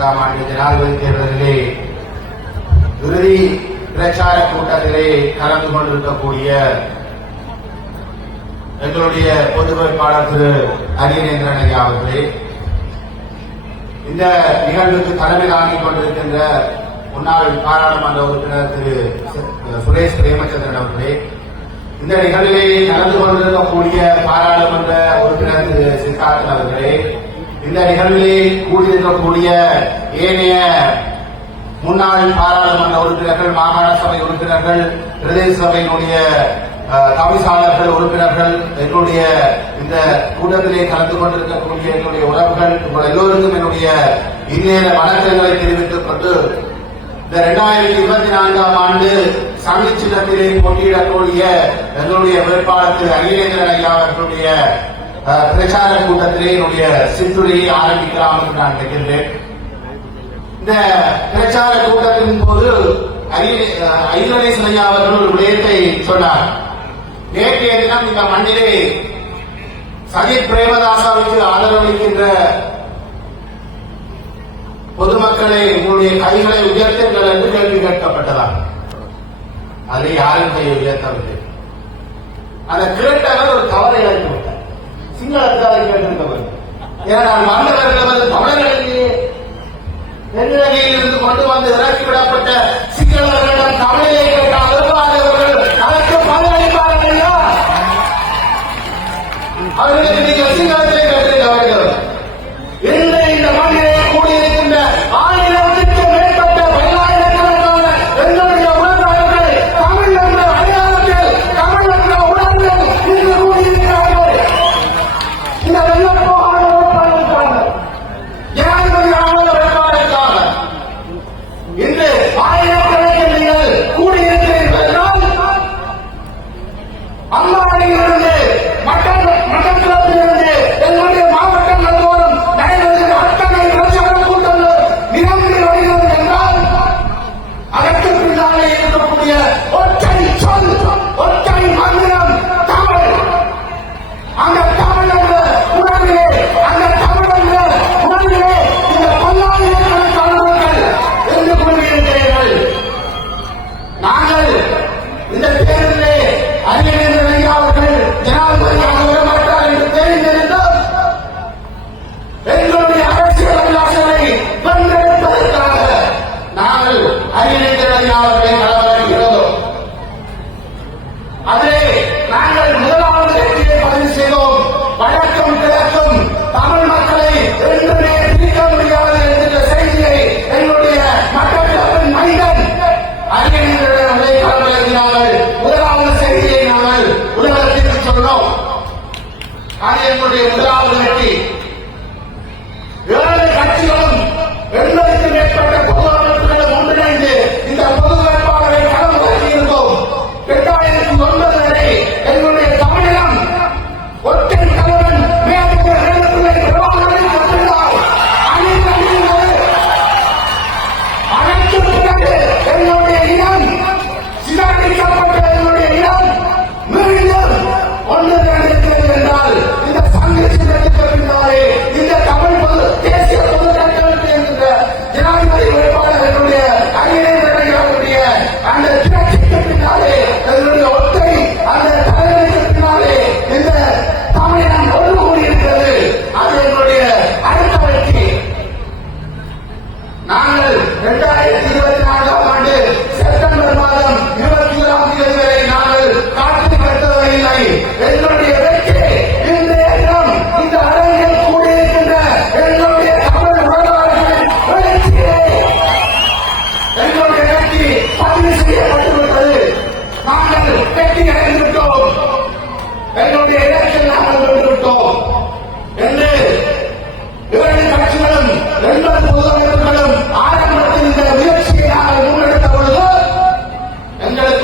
நான்காம் ஆண்டு ஜனாதிபதி தேர்தலிலே இறுதி பிரச்சார கூட்டத்திலே கலந்து கொண்டிருக்கக்கூடிய எங்களுடைய பொது வேட்பாளர் திரு அரியநேந்திரன் ஐயா அவர்களே, இந்த நிகழ்வுக்கு தலைமை தாங்கிக் கொண்டிருக்கின்ற முன்னாள் பாராளுமன்ற உறுப்பினர் திரு சுரேஷ் பிரேமச்சந்திரன் அவர்களே, இந்த நிகழ்விலே கலந்து கொண்டிருக்கக்கூடிய பாராளுமன்ற உறுப்பினர் திரு சித்தார்த்தன் அவர்களே, இந்த நிகழ்விலே கூடியிருக்கக்கூடிய ஏனைய முன்னாள் பாராளுமன்ற உறுப்பினர்கள், மாகாண சபை உறுப்பினர்கள், பிரதேச சபையினுடைய தவிசாளர்கள், உறுப்பினர்கள், எங்களுடைய இந்த கூட்டத்திலே கலந்து கொண்டிருக்கக்கூடிய எங்களுடைய உறவுகள், உங்கள் எல்லோருக்கும் என்னுடைய இந்நேர வணக்கங்களை தெரிவித்துக் கொண்டு இந்த 2024ஆம் ஆண்டு சங்கி சின்னத்திலே போட்டியிடக்கூடிய எங்களுடைய வேட்பாளர் திரு அரியநேந்திரன் ஐயா அவர்களுடைய பிரச்சார கூட்டத்திலே என்னுடைய சிற்றுரையை ஆரம்பிக்கலாம் என்று நான் நினைக்கின்றேன். இந்த பிரச்சார கூட்டத்தின் போது ஐங்கரேசன் ஐயா அவர்கள் ஒரு விடயத்தை சொன்னார். நேற்றைய தினம் இந்த மண்ணிலே சஜித் பிரேமதாசாவுக்கு ஆதரவளிக்கின்ற பொதுமக்களை உங்களுடைய கைகளை உயர்த்துங்கள் என்று கேள்வி கேட்கப்பட்டதாக. அதை யாரும் கையை உயர்த்தவில்லை. அதை கேட்டவர் ஒரு தவறை இழந்துவிட்டார். சிங்களத்தாரை கேட்டிருந்தவர். ஏனால் வந்தவர்கள் தமிழர்களிலேயே தென்னிலங்கையில் இருந்து கொண்டு வந்து இறக்கிவிடப்பட்ட சிங்களவர்களிடம் தமிழிலே கேட்டால் விரும்பாதவர்கள் அதற்கு பதிலளிப்பார்கள். அவர்களுக்கு நீங்கள் சிங்களத்திலே கேட்டிருக்க இன்று இந்த மண்ணிலே கூடியிருக்கின்ற 1000க்கும் மேற்பட்ட பல்லாயிரக்கணக்கான எங்களுடைய உணர்வாளர்கள் தமிழ் என்ற அடையாளத்தில், தமிழ் என்ற உணர்வில் இன்று கூடியிருக்கிறார்கள். இந்த வெள்ளப்போகாத வேட்பாளருக்காக, ஜனாதிபதி ஆளுநர் வேட்பாளருக்காக இன்று ஆயிரக்கணக்கில் நீங்கள் கூடியிருக்கிறீர்கள் என்றால் அம்மாவிலிருந்து மட்டத்திலிருந்து எங்களுடைய மாவட்டங்கள் தோறும் நடைபெறுகிற அத்தனை பிரச்சார கூட்டங்கள் நிரம்பி வருகிறது என்றால் அதற்கு பின்னாலே இருக்கக்கூடிய ஒற்றை சொல், ஒற்றை மந்திரம் தமிழ். அந்த தமிழ் என்ற உணர்விலே, அந்த தமிழ் என்ற உணர்விலே இந்த பல்லாயிரக்கணக்கானவர்கள் இருந்து கொண்டிருக்கிறீர்கள். நாங்கள் இந்த தேர்தலிலே அரியநேந்திரன் ஐயா அவர்கள் ஜனாதிபதியாக வரமாட்டார் என்று தெரிந்திருந்தால் எங்களுடைய அரசியல் அபிலாஷனை வென்றெடுப்பதற்காக நாங்கள் அரியநேந்திரன் ஐயா அவர்களை களமிறங்குகிறோம். அதிலே நாங்கள் முதலாவது வெற்றியை பதிவு செய்தோம். வழக்கம் கிழக்கும் தமிழ் மக்களை என்றுமே பிரிக்க முடியாது என்கிற செய்தியை எங்களுடைய மக்களின் மைந்தன் அரியநேந்திரன் அவர்களை களமிறங்கினார்கள். முதலாவது செய்தியை நாங்கள் உலகத்திற்கு சொன்னோம். அது எங்களுடைய முதலாவது வெற்றி. 7 கட்சிகளும் 80க்கும் மேற்பட்ட பொது அமைப்புகளும் ஒன்றிணைந்து இந்த பொது வேட்பாளரை களமிறங்கியிருந்தோம். 2009 வரை எங்களுடைய தமிழகம் ஒற்றை தலைவன் மேற்கு நேரத்திலே பிரபாகரனை கட்டினார். அதற்கு பிறகு எங்களுடைய இனம் சிதறடிக்கப்பட்ட எங்களுடைய இனம் மீண்டும் ஒன்று இருக்கிறது என்றால் இந்த சங்க சின்னத்துக்கு பின்னாலே இந்த தமிழ் தேசிய பொது கட்டமைப்பு என்கின்ற ஜனாதிபதி வேட்பாளர்களுடைய அரியநேந்திரன் அவருடைய அந்த திரட்சிக்கு பின்னாலே எங்களுடைய ஒற்றை அந்த தலைவருக்கு பின்னாலே இந்த தமிழினம் ஒன்று கூடியிருக்கிறது. அது எங்களுடைய அடுத்த வெற்றி. நாங்கள் 2024ஆம் ஆண்டு செப்டம்பர் மாதம் 21ஆம் தேதி வரை நாங்கள் காத்து கட்டவில்லை. எங்களுடைய வெற்றி இன்றைய தினம் இந்த அரங்கில் கூடியிருக்கின்ற எங்களுடைய தமிழ் உறவாளர்களின் வெற்றியே. எங்களுடைய வெற்றி பதிவு செய்யப்பட்டுவிட்டது. நாங்கள் வெற்றி அடைந்துவிட்டோம். எங்களுடைய இலக்கில் நாங்கள் வென்றுவிட்டோம் என்று 2 கட்சிகளும் 80 பொது அமைப்புகளும் ஆரம்பத்தில் இந்த முயற்சியை நாங்கள் முன்னெடுத்த பொழுது எங்களுக்கு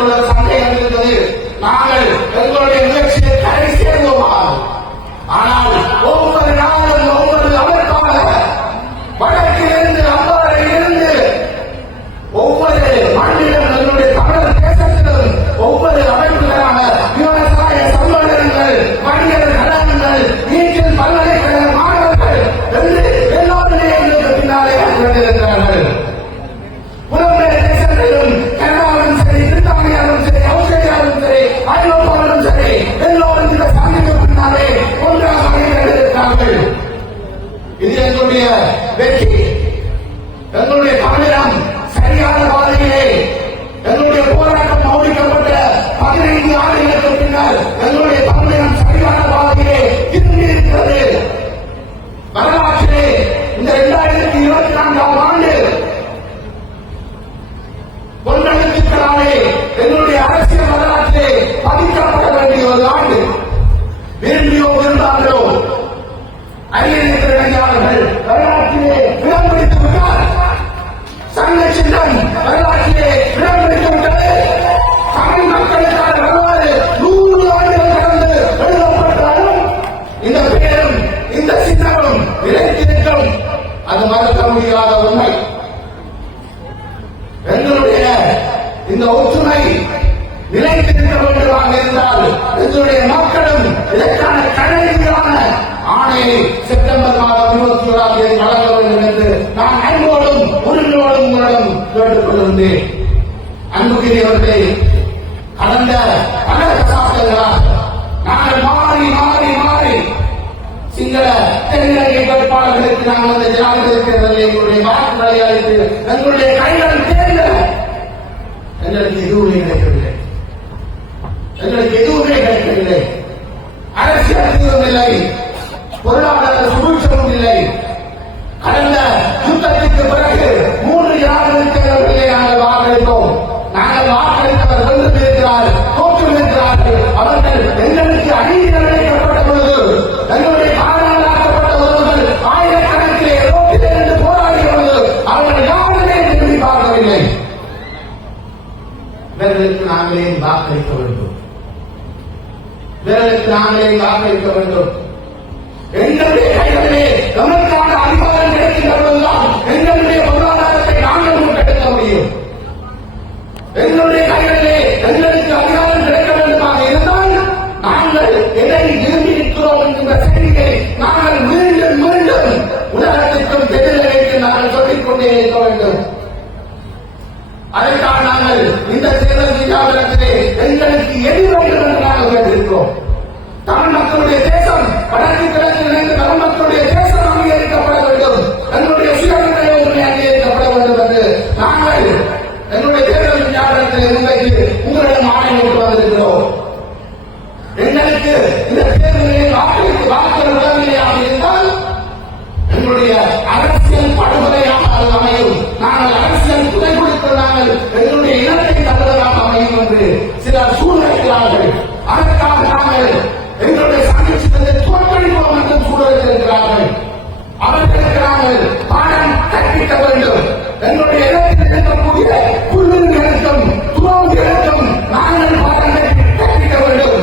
எங்களுடைய தமிழகம் சரியான பாதையிலே எங்களுடைய போராட்டம் மௌனிக்கப்பட்ட 15 ஆண்டுகளுக்கு பின்னர் எங்களுடைய தமிழகம் சரியான பாதையிலே திரும்பியிருக்கிறது. வரலாற்றிலே இந்த 2024ஆம் ஆண்டு பொன்னெழுத்துக்களாலே எங்களுடைய அரசியல் வரலாற்றிலே பதிக்கப்பட வேண்டிய ஒரு ஆண்டு. விரும்பியோ விரும்பாங்களோ அறிஞர்கள் இளைஞர்கள் வரலாற்றிலே இடம் பிடித்து விட்டார். சங்க சின்னம் வரலாற்றிலே இடம் பிடித்து விட்டது. தமிழ் மக்களுக்கான வரலாறு 100 ஆண்டுகள் கடந்து எழுதப்பட்டாலும் இந்த பெயரும் இந்த சின்னமும் நிலைத்திருக்கும். அது மறக்க முடியாத உண்மை. எங்களுடைய இந்த ஒற்றுமை நிலைத்திருக்க வேண்டுமாக இருந்தால் எங்களுடைய மக்களும் இதற்கான கடைசியான ஆணையை செப்டம்பர் மாதம் 21ஆம் தேதி வழங்க வேண்டும் என்று நான் அன்போடும் உரிமையோடும் உங்களிடம் கேட்டுக் கொண்டிருந்தேன். அன்புக்குரியவர்களே, கடந்த பல தசாப்தங்களாக நாங்கள் மாறி மாறி மாறி சிங்கள தென்னிலங்கை வேட்பாளர்களுக்கு நாங்கள் அந்த ஜனாதிபதி தேர்தலில் எங்களுடைய வாக்குகளை அளித்து எங்களுடைய கைகள் தேர்ந்த எங்களுக்கு எதுவுமே கிடைக்கவில்லை. எங்களுக்கு எதுவுமே கிடைக்கவில்லை. அரசியல் தீர்வும் இல்லை, பொருளாதார சுபிட்சமும் இல்லை. கடந்த யுத்தத்திற்கு பிறகு 3 ஜனாதிபதி தேர்தல்களை நாங்கள் வாக்களித்தோம். நாங்கள் வாக்களித்தவர் வென்று இருக்கிறார், தோற்று இருக்கிறார்கள். அவர்கள் எங்களுக்கு அநீதி நிலைக்கப்பட்ட பொழுது எங்களுடைய காரணங்களாக்கப்பட்ட உறவுகள் ஆயிரக்கணக்கிலே ரோட்டில் இருந்து போராடிய பொழுது அவர்கள் யாருமே திரும்பி பார்க்கவில்லை. இவர்களுக்கு நாங்களே வாக்களிக்க வேண்டும். இவர்களுக்கு நாங்களே வாக்களிக்க வேண்டும். எங்களுடைய கைகளிலே நமக்கான அதிகாரம் கிடைக்கின்ற பொழுதுதான் எங்களுடைய பொருளாதாரத்தை நாங்கள் முன்னெடுக்க முடியும். எங்களுடைய கைகளிலே எங்களுக்கு அதிகாரம் கிடைக்க வேண்டுமாக இருந்தால் நாங்கள் எதை விரும்பி இருக்கிறோம் என்கின்ற செய்தியை நாங்கள் மீண்டும் மீண்டும் உலகத்திற்கும் தென்னிலங்கைக்கு நாங்கள் சொல்லிக் கொண்டே இருக்க வேண்டும். அதைத்தான் நாங்கள் இந்த தேர்தல் விஞ்ஞாபனத்திலே எங்களுக்கு எது வேண்டும் என்று நாங்கள் கேட்டிருக்கிறோம். தமிழ் மக்களுடைய தேசம் வடக்கு கிழக்கு இணைந்து தமிழ் மக்களுடைய தேசம் அங்கீகரிக்கப்பட வேண்டும். எங்களுடைய சுயநிலை உரிமை அங்கீகரிக்கப்பட வேண்டும் என்று நாங்கள் எங்களுடைய தேர்தல் விஞ்ஞாபனத்திலே இன்றைக்கு உங்களிடம் ஆணையம் கொண்டு வந்திருக்கிறோம். எங்களுக்கு இந்த தேர்தலில் வாக்குகள் உடனடியாக இருந்தால் எங்களுடைய அரசியல் படுகொலையாக அது அமையும். நாங்கள் அரசியல் துணை கொடுத்து நாங்கள் எங்களுடைய இனத்தை தருவதாக அமையும் என்று சிலர் சூழ்நிலைக்கிறார்கள். அதற்காக நாங்கள் எங்களுடைய சங்கத்தை தோற்கடிப்போம் என்று சூழலிருக்கிறார்கள். அவர்களுக்கு நாங்கள் பாடம் கற்பிக்க வேண்டும். எங்களுடைய இடத்தில் இருக்கக்கூடிய புல்லுங்களுக்கும் துரோகிகளுக்கும் நாங்கள் பாடம் கற்பிக்க வேண்டும்.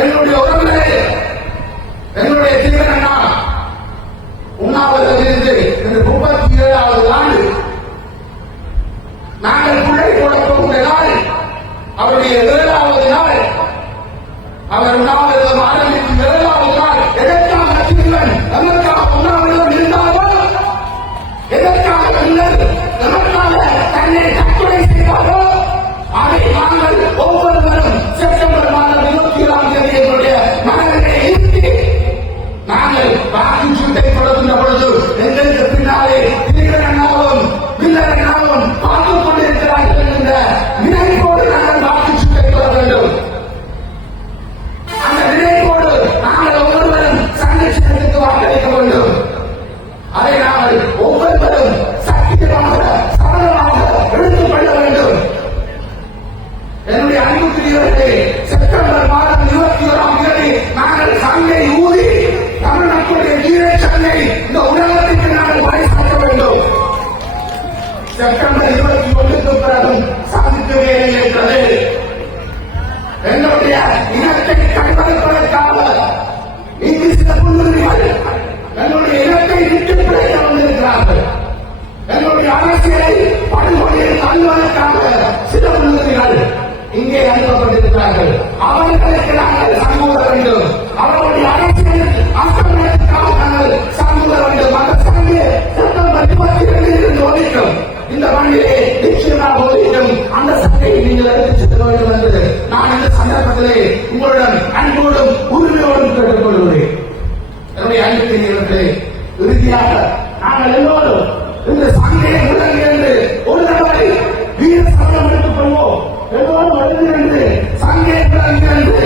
எங்களுடைய உறவுகளே, எங்களுடைய தீவிரனா உண்ணாவிரதம் இருந்து இந்த 37வது ஆண்டு நாங்கள் பிள்ளை கொடுக்கக்கூடிய நாள், அவருடைய 7வது நாள், அவர் உண்ணாவிரதம் ஆரம்பிக்கும் 7வது நாள். எதற்காக தீவிரன் நமக்காக உண்ணாவிரதம் இருந்தாரோ, எதற்காக நமக்காக தன்னை தற்கொலை செய்தாரோ, அதை நாங்கள் ஒவ்வொருவரும் செப்டம்பர் மாதம் 27ஆம் தேதி எங்களுடைய மனதிலே இருந்து நாங்கள் வாக்குச்சீட்டை கொடுக்கின்ற பொழுது எங்களுக்கு பின்னாலே தீவிரனாகவும் வில்லனாகவும் பார்த்துக் கொண்டிருக்கிறார்கள் என்ற நினைப்போடு நாங்கள் வாக்குச்சீட்டை பெற வேண்டும். அந்த நினைப்போடு நாங்கள் ஒவ்வொருவரும் சங்கத்திற்கு வாக்களிக்க வேண்டும். அதை நாங்கள் ஒவ்வொருவரும் சத்தியமாக சபலமாக எடுத்துக் கொள்ள வேண்டும். என்னுடைய அன்புக்குரியவர்களே, செப்டம்பர் மாதம் 21ஆம் தேதி நாங்கள் சங்கை ஊதி தமிழ் மக்களுடைய வீரச்சங்கை இந்த உலகத்திற்கு நாங்கள் பரிசாக்க வேண்டும். செப்டம்பர் 21க்கு பிறகும் சாதிக்கவே இருக்கிறது. எங்களுடைய இனத்தை கண்காணிப்பதற்காக இங்கு சில முன்னுரிமைகள் எங்களுடைய இனத்தை விட்டு பிழைக்க வந்திருக்கிறார்கள். எங்களுடைய அரசியலை படுகொலையில் தள்ளுவதற்காக சில முன்னுரிமைகள் இங்கே அனுப்பப்பட்டிருக்கிறார்கள். அவர்களுக்கு நாங்கள் சமூக வேண்டும். அவர்களுடைய அரசியல் அஸ்தமனத்துக்காக நாங்கள் சமூக வேண்டும். அந்த சங்கு செப்டம்பர் 22 ஒழிக்கும். இந்த மண்ணிலே நிச்சயமாக ஒழிக்கும். அந்த சங்கை நீங்கள் எடுத்து வருகிறது என்று சங்கே விளங்குகிறது.